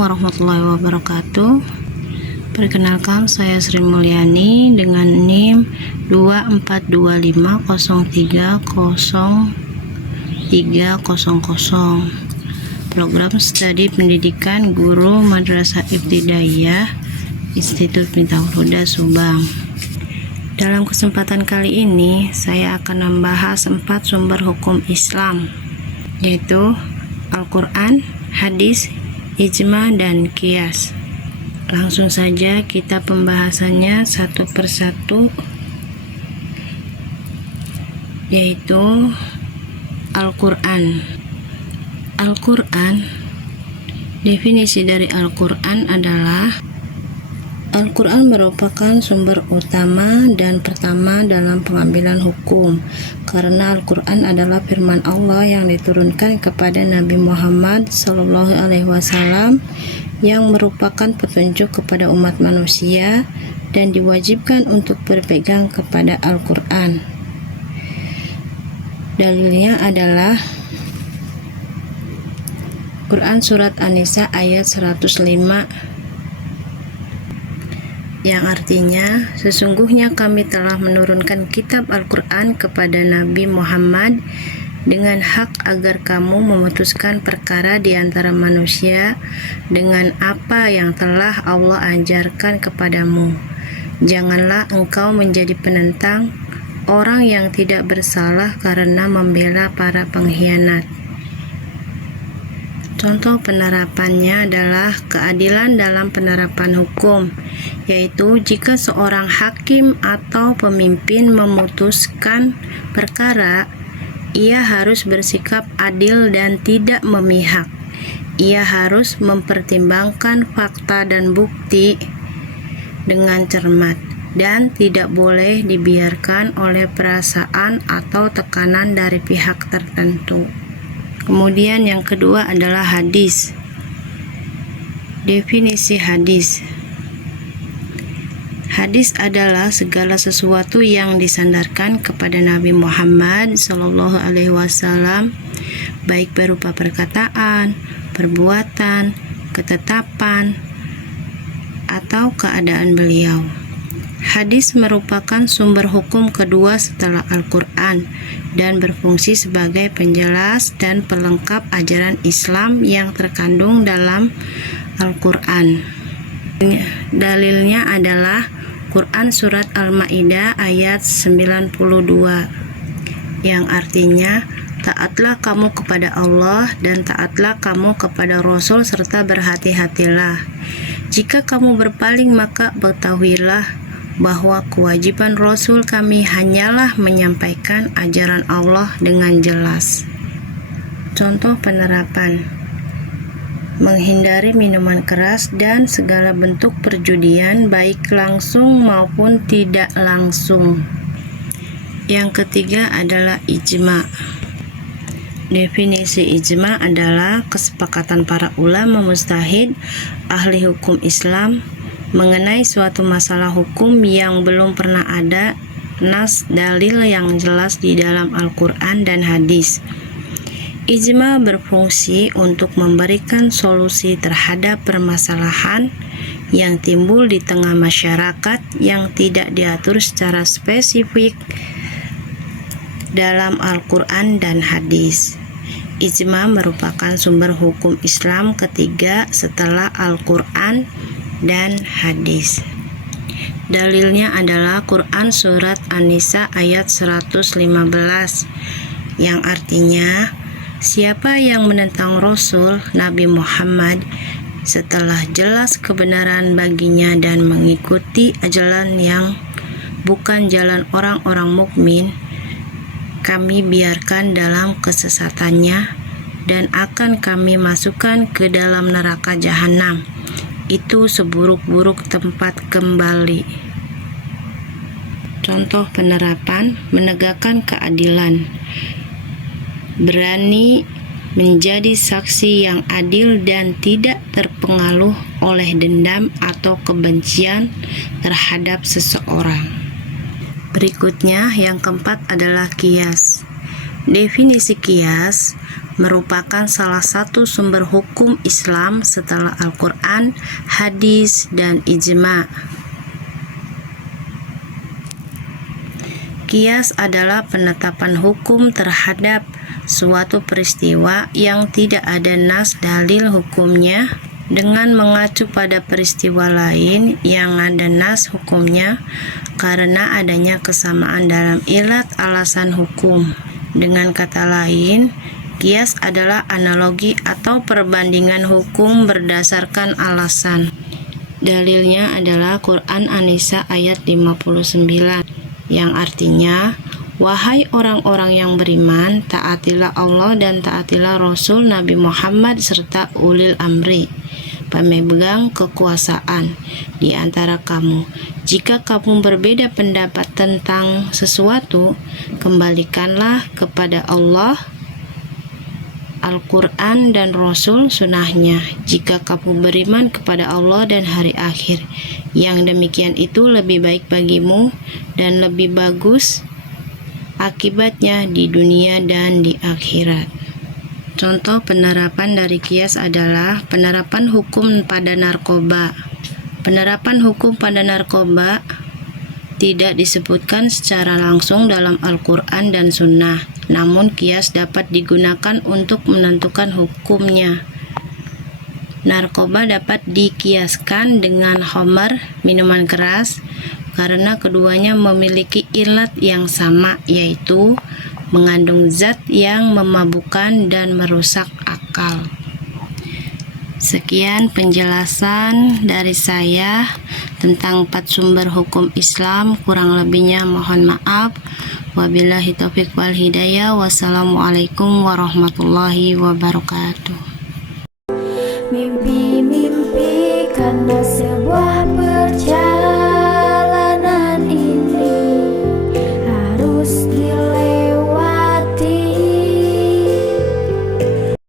warahmatullahi wabarakatuh. Perkenalkan, saya Sri Mulyani dengan NIM 2425030300. Program studi pendidikan guru Madrasah Ibtidaiyah Institut Miftahul Huda Subang. Dalam kesempatan kali ini saya akan membahas 4 sumber hukum Islam, yaitu Al-Quran, hadis, ijma, dan qiyas. Langsung saja kita pembahasannya satu persatu, yaitu Al-Quran. Al-Quran, definisi dari Al-Quran adalah Al-Quran merupakan sumber utama dan pertama dalam pengambilan hukum, karena Al-Quran adalah firman Allah yang diturunkan kepada Nabi Muhammad SAW, yang merupakan petunjuk kepada umat manusia dan diwajibkan untuk berpegang kepada Al-Quran. Dalilnya adalah Quran Surat An-Nisa ayat 105, yang artinya, sesungguhnya kami telah menurunkan kitab Al-Quran kepada Nabi Muhammad dengan hak agar kamu memutuskan perkara di antara manusia dengan apa yang telah Allah ajarkan kepadamu. Janganlah engkau menjadi penentang orang yang tidak bersalah karena membela para pengkhianat. Contoh penerapannya adalah keadilan dalam penerapan hukum, yaitu jika seorang hakim atau pemimpin memutuskan perkara, ia harus bersikap adil dan tidak memihak. Ia harus mempertimbangkan fakta dan bukti dengan cermat dan tidak boleh dibiarkan oleh perasaan atau tekanan dari pihak tertentu. Kemudian yang kedua adalah hadis. Definisi hadis. Hadis adalah segala sesuatu yang disandarkan kepada Nabi Muhammad SAW, baik berupa perkataan, perbuatan, ketetapan, atau keadaan beliau. Hadis merupakan sumber hukum kedua setelah Al-Quran dan berfungsi sebagai penjelas dan pelengkap ajaran Islam yang terkandung dalam Al-Quran. Dalilnya adalah Quran Surat Al-Ma'idah ayat 92, yang artinya, taatlah kamu kepada Allah dan taatlah kamu kepada Rasul serta berhati-hatilah. Jika kamu berpaling, maka ketahuilah bahwa kewajiban Rasul kami hanyalah menyampaikan ajaran Allah dengan jelas. Contoh penerapan: menghindari minuman keras dan segala bentuk perjudian baik langsung maupun tidak langsung. Yang ketiga adalah ijma. Definisi ijma adalah kesepakatan para ulama mujtahid ahli hukum Islam mengenai suatu masalah hukum yang belum pernah ada nas dalil yang jelas di dalam Al-Quran dan hadis. Ijma berfungsi untuk memberikan solusi terhadap permasalahan yang timbul di tengah masyarakat yang tidak diatur secara spesifik dalam Al-Quran dan hadis. Ijma merupakan sumber hukum Islam ketiga setelah Al-Quran dan hadis. Dalilnya adalah Quran Surat An-Nisa ayat 115, yang artinya, siapa yang menentang Rasul Nabi Muhammad setelah jelas kebenaran baginya dan mengikuti jalan yang bukan jalan orang-orang mukmin, kami biarkan dalam kesesatannya dan akan kami masukkan ke dalam neraka jahanam. Itu seburuk-buruk tempat kembali. Contoh penerapan: menegakkan keadilan, berani menjadi saksi yang adil dan tidak terpengaruh oleh dendam atau kebencian terhadap seseorang. Berikutnya, yang keempat adalah qiyas. Definisi qiyas merupakan salah satu sumber hukum Islam setelah Al-Quran, hadis, dan ijma. Qiyas adalah penetapan hukum terhadap suatu peristiwa yang tidak ada nas dalil hukumnya dengan mengacu pada peristiwa lain yang ada nas hukumnya karena adanya kesamaan dalam ilat alasan hukum. Dengan kata lain, qiyas adalah analogi atau perbandingan hukum berdasarkan alasan. Dalilnya adalah Quran An-Nisa ayat 59 yang artinya, wahai orang-orang yang beriman, taatilah Allah dan taatilah Rasul Nabi Muhammad serta ulil amri, pemegang kekuasaan di antara kamu. Jika kamu berbeda pendapat tentang sesuatu, kembalikanlah kepada Allah, Al-Quran dan Rasul sunnahnya. Jika kamu beriman kepada Allah dan hari akhir, yang demikian itu lebih baik bagimu dan lebih bagus akibatnya di dunia dan di akhirat. Contoh penerapan dari qiyas adalah penerapan hukum pada narkoba. Penerapan hukum pada narkoba tidak disebutkan secara langsung dalam Al-Quran dan Sunnah, namun qiyas dapat digunakan untuk menentukan hukumnya. Narkoba dapat dikiaskan dengan khamar, minuman keras, karena keduanya memiliki ilat yang sama, yaitu mengandung zat yang memabukkan dan merusak akal. Sekian penjelasan dari saya tentang 4 sumber hukum Islam, kurang lebihnya mohon maaf. Wabillahi taufiq wal hidayah. Wassalamualaikum warahmatullahi wabarakatuh. Mimpi-mimpi karena sebuah